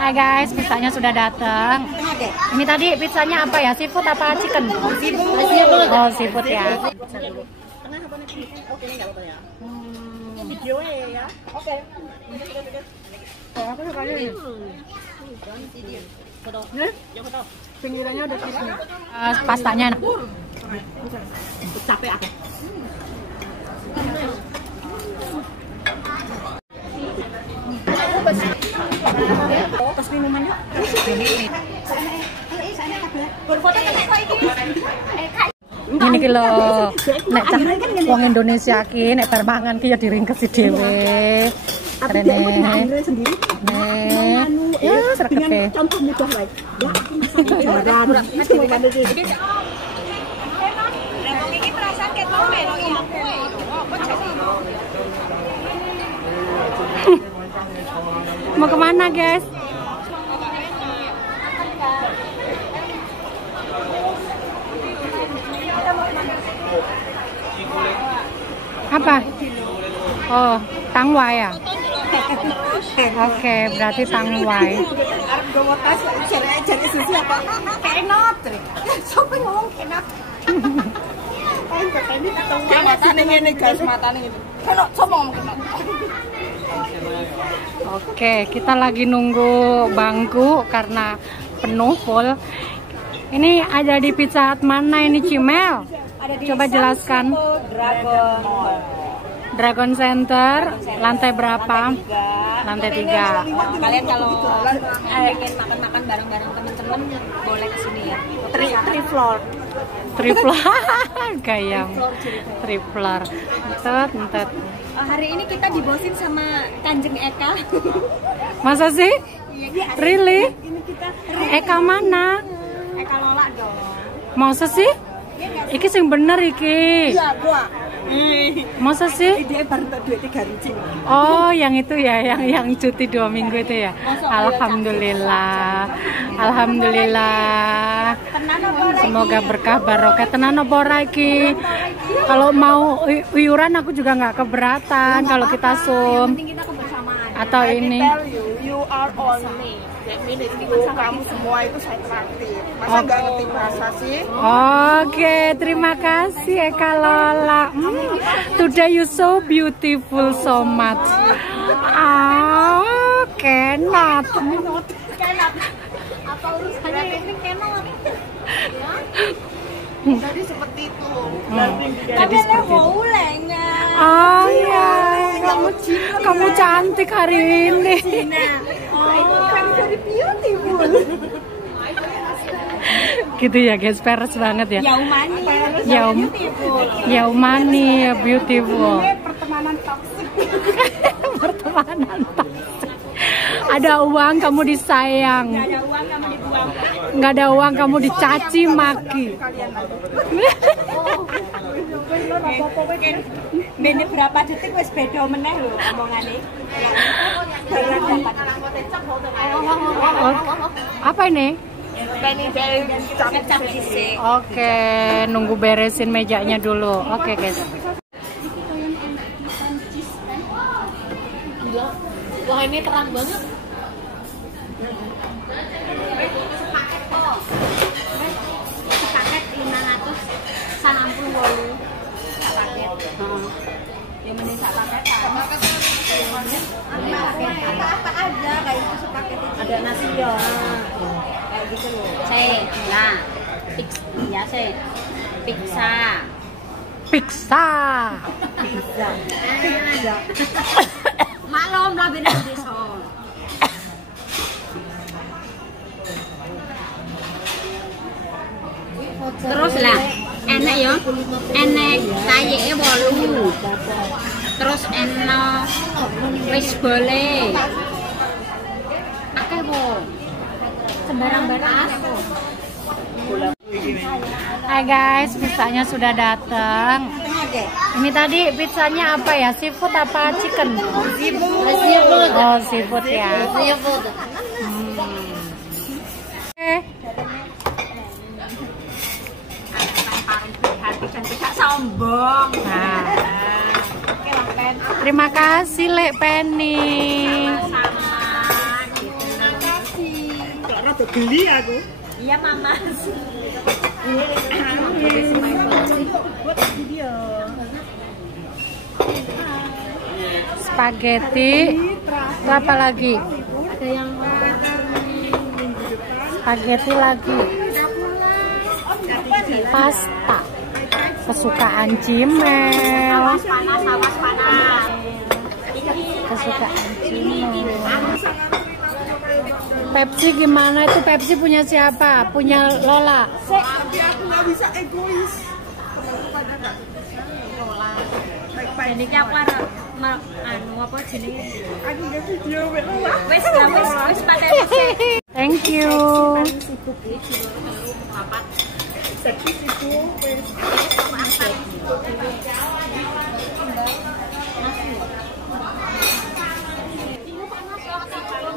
Hai guys, pizzanya sudah datang. Ini tadi pizzanya apa ya? Seafood apa chicken? Seafood. Oh, seafood ya. Pinggirannya ada cheese-nya. Pastanya enak. Capek aku. Terus minumannya. Ini ki lho, nek cah wong Indonesia ki nek bar mangan ki ya diringkesi dhewe. Rene. Ya, sregepe. Contoh mudah wae. Ya, aku masak iki. Mau kemana guys? Apa? Oh, tangwai ya? Oke, berarti tangwai. Arep gowo tas jare susu apa? Kenot. Sopo ngomong kenot? Oke, kita lagi nunggu bangku karena penuh full. Ini ada di Pizza Hut mana ini Cimel? Coba jelaskan. Dragon Center, lantai berapa? Lantai 3. Kalian kalau ingin makan-makan bareng-bareng teman-teman boleh kesini ya. Three floor. Tripler, gayam. Tripler. Entet. Hari ini kita dibosin sama Kanjeng Eka. Masa sih? Really? Ini kita Eka mana? Eka Lola dong. Masa sih? Iki sing bener iki. Iya, gua. Masa sih? Dia baru duit 3 ruci. Oh, yang itu ya, yang cuti 2 minggu itu ya. Alhamdulillah. Alhamdulillah. Semoga berkah barokah. Tenan apa ora iki? Kalau mau uyuran aku juga nggak keberatan kalau kita Zoom. Kita kebersamaan. Atau ini. You are on me. Kamu semua itu saya traktir. Masa nggak ngerti bahasa sih? Oke, terima kasih Eka Lola. Today you so beautiful so much. Cannot. Apa urusannya ini kenot? Jadi seperti itu. Jadi seperti itu. Ulenya. Oh ya, kamu cantik hari ini. Very beautiful. Gitu ya guys, peres banget ya. Yaumani. Yaumani, beautiful. Pertemanan toksik. Pertemanan toksik. Ada uang kamu disayang. Ada uang kamu dibuang. Nggak ada uang kamu dicaci maki. Bene berapa detik wis beda meneh lho omongane. Apa ini? Kecap dhisik. Oke, nunggu beresin mejanya dulu. Oke guys. Wah, ini terang banget. Paket 590 wolu. Paket. Yang mending sak paket. Apa aja kayak itu sepaket itu. Ada nasi ya. Kayak gitu loh. Nah. Ya, pizza. Pizza. Maklum lah beda desa. Terus lah, enek ya, enek kayeke 8. Terus enak wis boleh. Akeh po. Sembarang-barang po. Hai guys, pizzanya sudah datang. Ini tadi pizzanya apa ya? Seafood apa chicken? Seafood. Oh, seafood ya. Seafood. Sombong. Nah. Terima kasih Lek Penny. Geli aku. Iya mama. Buat video. Spaghetti. Itu apa lagi? Ada yang Spaghetti lagi. Pasta. Kesukaan Cimel. Sawas panas. Kesukaan Cimel. Pepsi gimana itu? Pepsi punya siapa? Punya Lola. Tapi aku nggak bisa egois. Temanku pada nggak bisa. Lola. Baik-baik. Ini aku arep anu apa jenenge? Aku nggak video Lola. Wes pakai Pepsi. Thank you. Sibuk iki papat. Sedih sibuk.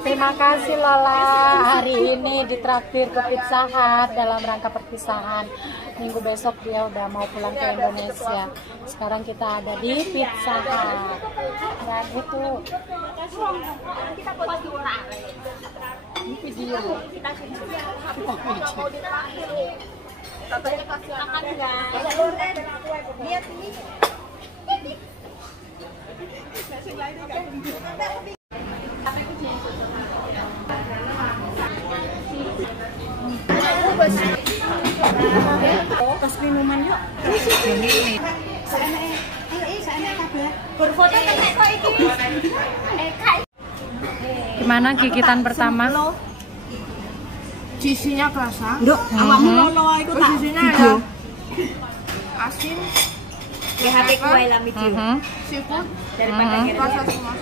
Terima kasih Lola, hari ini ditraktir ke Pizza Hut dalam rangka perpisahan. Minggu besok dia udah mau pulang ke Indonesia. Sekarang kita ada di Pizza Hut. Dan itu Kita foto orang. ini video. Kita mau ditraktir. Katanya kasih makan guys. Lihat ini. Kas minuman yuk. Berfoto kan kok iki. Gimana gigitan pertama? Cheese-nya kerasa. Nduk, Awakmu lolo iku tak cheese-nya ya. Asin, Di HP kue lah video. seafood, Daripada kira. rasa semua.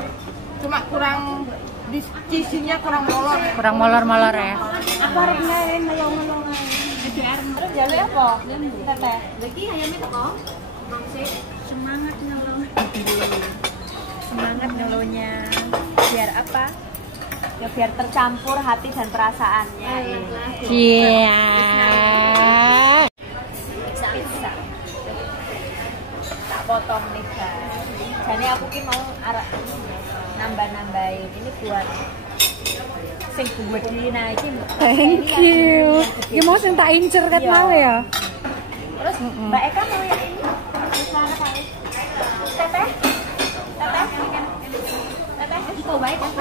Cuma kurang di cheese-nya kurang molor. Kurang molor-molor ya. Aku harus ngain ayo ngono. Terus jalur apa? Teteh. Lagi ayamnya kok. Masih semangat nyolong. Semangat nyolongnya. Biar apa? Ya biar tercampur hati dan perasaannya. Iya. Bisa. Tak potong nih guys. Jadi aku ki mau arek nambah-nambahin ini buat sing buat Dina iki. Thank you. Ya mau sing tak incer ket mau ya. Terus Mbak Eka mau yang ini? Gimana kali? Teteh? Itu baik kan?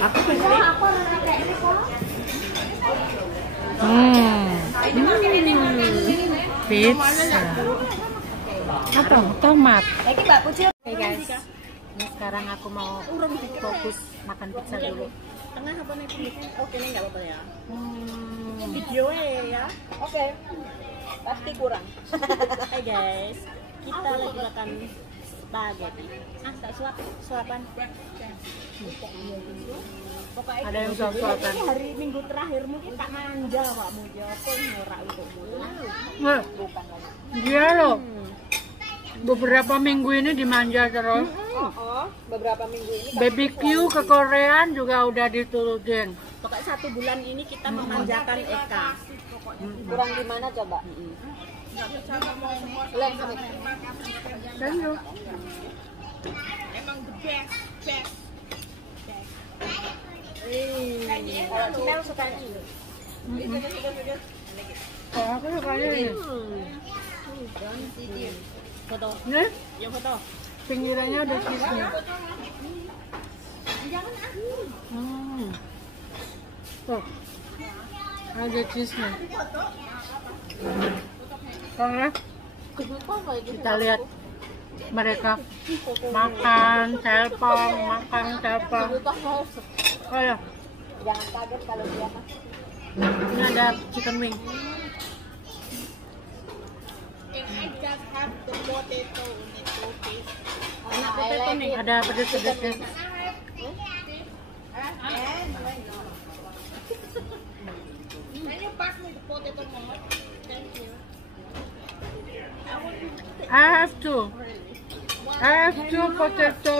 Aku kayak ini kok. Pizza. Atau tomat. Lagi Mbak Puji. Oke guys. Ini sekarang aku mau fokus makan pizza dulu. Tengah apa nih pilihnya? Oke nih nggak apa-apa ya. Video ya. Oke. Pasti kurang. Hai guys, kita lagi makan spaghetti. Tak Suapan. Pokoknya Ada yang suap-suapan. ini hari Minggu terakhir mungkin tak manja pakmu Joko ngorak untukmu. Nah, dia loh. Beberapa minggu ini dimanja terus. Beberapa minggu ini BBQ ke Koreaan juga udah diturutin. pokoknya 1 bulan ini kita memanjakan Eka. kurang gimana coba? Dan yuk. Emang the best. Kalau Cimel suka ini. Kalau aku sukanya ini. Foto, Nih, yang foto. pinggirannya ada cheese-nya. Tuh, ada cheese-nya. Karena kita lihat mereka makan telpon. Oh ya, Jangan kaget kalau dia mah. ini ada chicken wing. I just have the potato in it, okay. Enak potato nih. Ada pedes-pedesnya. Can you pass me the potato more? Thank you. I have two potato.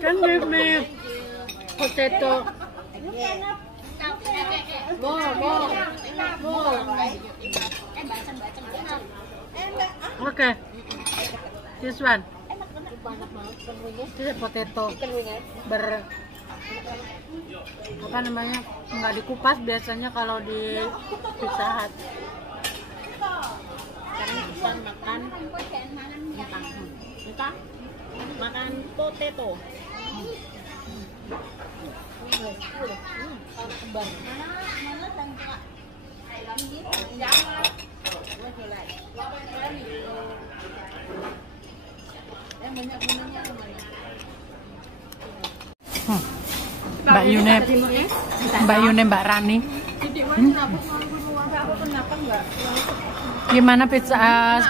Can you give me potato? Okay. This one. This is potato. Apa namanya? nggak dikupas biasanya kalau di Pizza Hut. Karena kita makan kita makan potato. Mbak Yune, Mbak Rani. Gimana pizza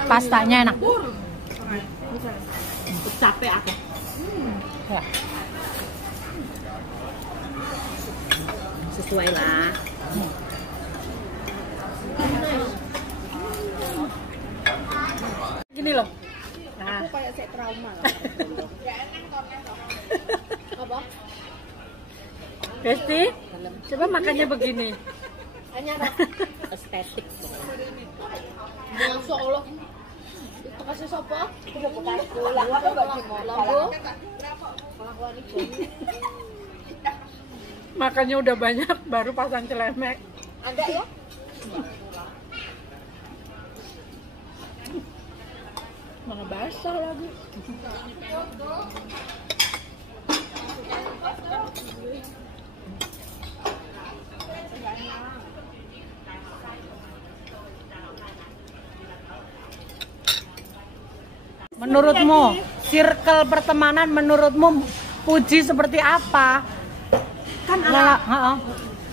pastanya enak? Capek aku. Ya. Sesuai lah. Gini loh. Aku kayak saya trauma lah. Apa? Besti, coba makannya begini. Hanya estetik. Masya Allah. Itu kasih sopo? Udah bukan bola. Lambu. Makannya udah banyak, baru pasang celemek. Ada ya? Mana basah lagi. Menurutmu, circle pertemanan menurutmu Puji seperti apa? Kan Malah,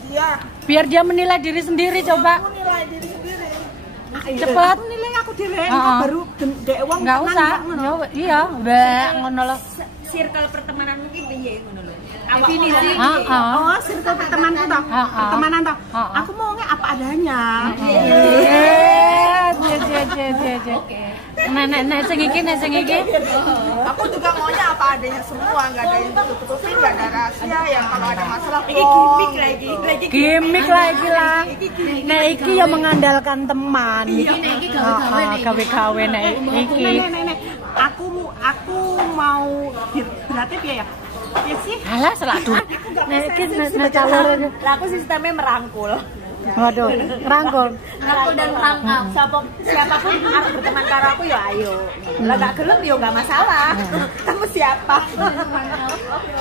dia biar dia menilai diri sendiri coba. nilai diri sendiri. Cepet. Aku nilai aku diri baru dek uang Nggak usah. Iya, udah ngono loh. Circle pertemanan mungkin piye ngono lho. Definisi. Oh, circle pertemanan toh. Pertemanan toh. Aku maunya apa adanya. Nek sing iki. Aku juga maunya apa adanya semua, nggak ada yang tutup-tutupin, nggak ada rahasia. Yang kalau ada masalah Ini gimmick lagi. Gimik lagi lah. Nek iki yang mengandalkan teman. Gawe-gawe nek iki. Nek. Aku mau berarti ya. Ya sih. Alah seladu. Nek iki nek calor. Lah aku sistemnya merangkul. Waduh, rangkul. Merangkul dan merangkap. Siapapun harus berteman karo aku ya ayo. Lah gak gelem ya gak masalah. Kamu siapa?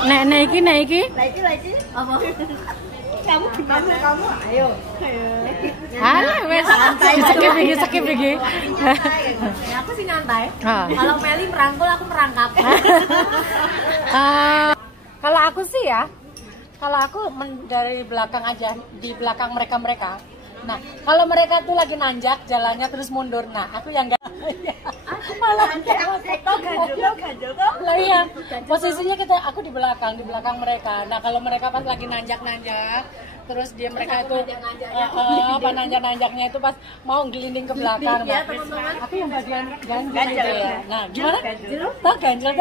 Nek iki. Lagi. Apa? Kamu gimana? Kamu ayo. Alah wes skip iki. Aku sih nyantai. Kalau Meli merangkul aku merangkap. Kalau aku sih ya, kalau aku dari belakang aja, di belakang mereka. Nah, kalau mereka tuh lagi nanjak jalannya terus mundur. Nah, aku yang enggak. Aku malah ganjel. Lah iya, posisinya aku di belakang mereka. Nah, kalau mereka pas lagi nanjak, terus mereka itu apa nanjaknya itu pas mau gelinding ke belakang. Nah, aku yang bagian ganjel ya. Nah, gimana? Tahu ganjel.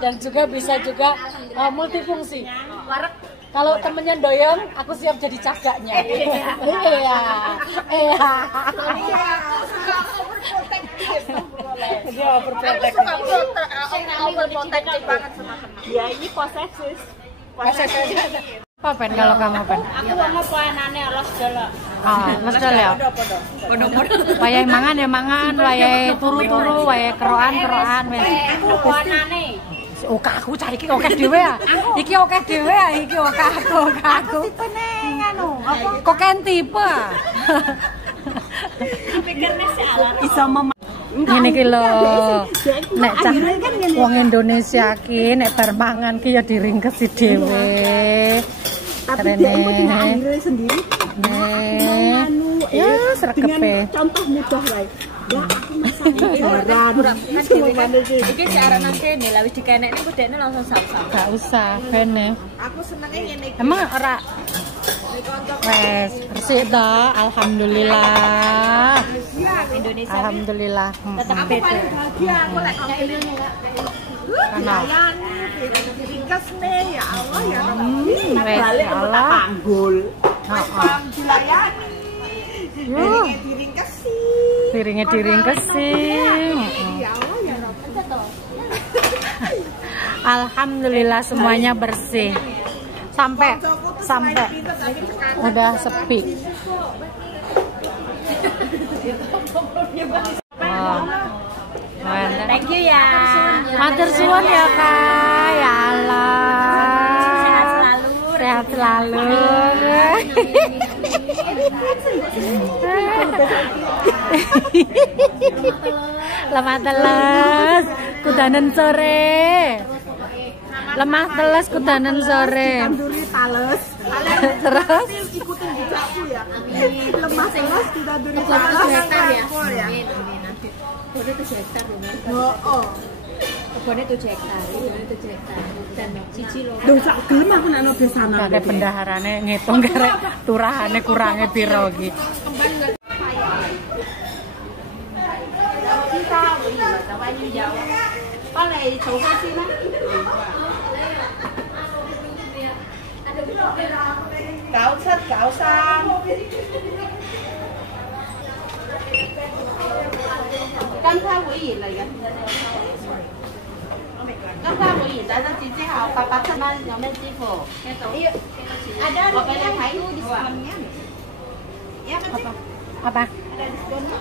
Dan juga bisa multifungsi. Kalau temennya doyan, aku siap jadi cagaknya. Iya. Dia overprotective banget sama teman. Ya ini posesif. Apa Pen kalau kamu Pen? Aku mau poenane los dolo. Los dolo ya. Podo-podo. Wayahe mangan ya mangan, wayahe turu-turu, wayahe keroan wis. Aku poenane. Oke aku cari iki oke dhewe ya. Iki oke dhewe ya, iki oke aku. Tipene nganu, apa? Kok kan tipe? Pikirnya salah. Bisa Ngene iki lho. Nek cah wong Indonesia ki nek bar mangan ki ya diringkesi dhewe. Tapi dia itu punya akhirnya sendiri. Ya sregepe. Contoh mudah wae. Ya aku masak Iki cara nanti nih lawis dikenekne ku dekne langsung saus-saus. Gak usah, ben. Aku senengnya ngene iki. Emang ora wes resik ta, alhamdulillah. Indonesia Alhamdulillah. tetap Aku beda. paling bahagia aku lek Karena ringkas nih ya Allah ya wes balik ke Allah. panggul. Heeh. Dilayani. Yo, Diringkesi. piringnya diringkesi. Ya Allah ya Rabb. Alhamdulillah semuanya bersih. Sampai udah sepi. Wow. Thank you ya. Matur suwun ya Kak. Ya Allah. Sehat selalu. Sehat selalu. Lemah teles kudanan sore. Lemah teles kudanan sore. Terus ikutin jejakku ya. Lemah teles tidak duri talas ya. Kode 7 hektar loh. Oh. Kode 7 hektar. Dan siji lho. Duh sak gelem aku nek nang desana. ada bendaharane ngitung karek turahane kurangnya piro iki. Gạo chất, gạo sang. Cam sa會員嚟嘅。金沙會員打咗折之後，870蚊有咩支付？Ada我俾你睇diskonnya. Ya kan? Apa? Ada diskonnya.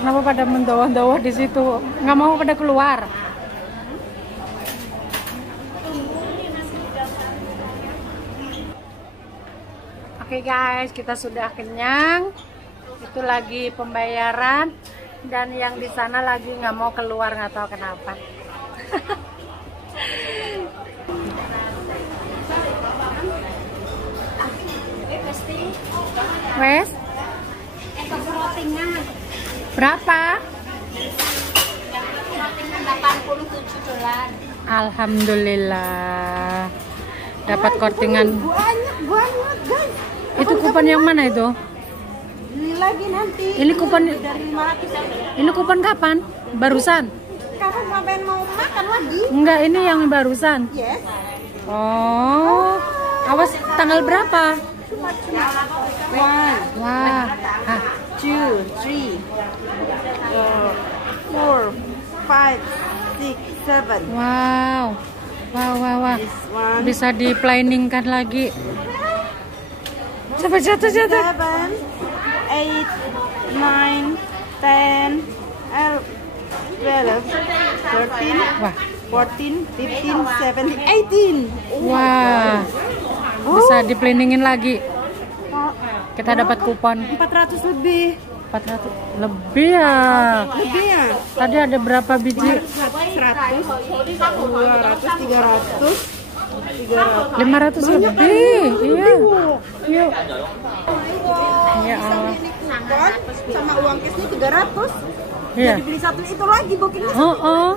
Kenapa pada mendoa-doa di situ? Nggak mau pada keluar? Oke guys, kita sudah kenyang. Itu lagi pembayaran dan yang di sana lagi nggak mau keluar, nggak tahu kenapa. Wes? Berapa? $87. Alhamdulillah. Dapat kortingan. Banyak guys. Itu kupon yang mana itu? Beli lagi nanti. Ini kupon Dari 500. ini kupon kapan? Barusan? Kapan sampai mau makan lagi? Enggak, ini yang barusan. Yes. Oh. Awas tanggal berapa? One, Wah. Hah. 2, 3, 4, 5, 6, 7. Wow. Wah. This one. Bisa di planningkan lagi. Coba jatuh. 7, 8, 9, 10, 11, 13, Wah. 14, 15, 17, 18. Wah. Bisa di planningin lagi. Kita dapat kupon 400 lebih. 400 lebih ya. Lebih ya? Tadi ada berapa biji? 100, 200, 300, 500 lebih. Iya. Yuk. Ya Allah. Kupon sama uang cashnya 300. Iya. Jadi beli satu itu lagi bookingnya. Oh.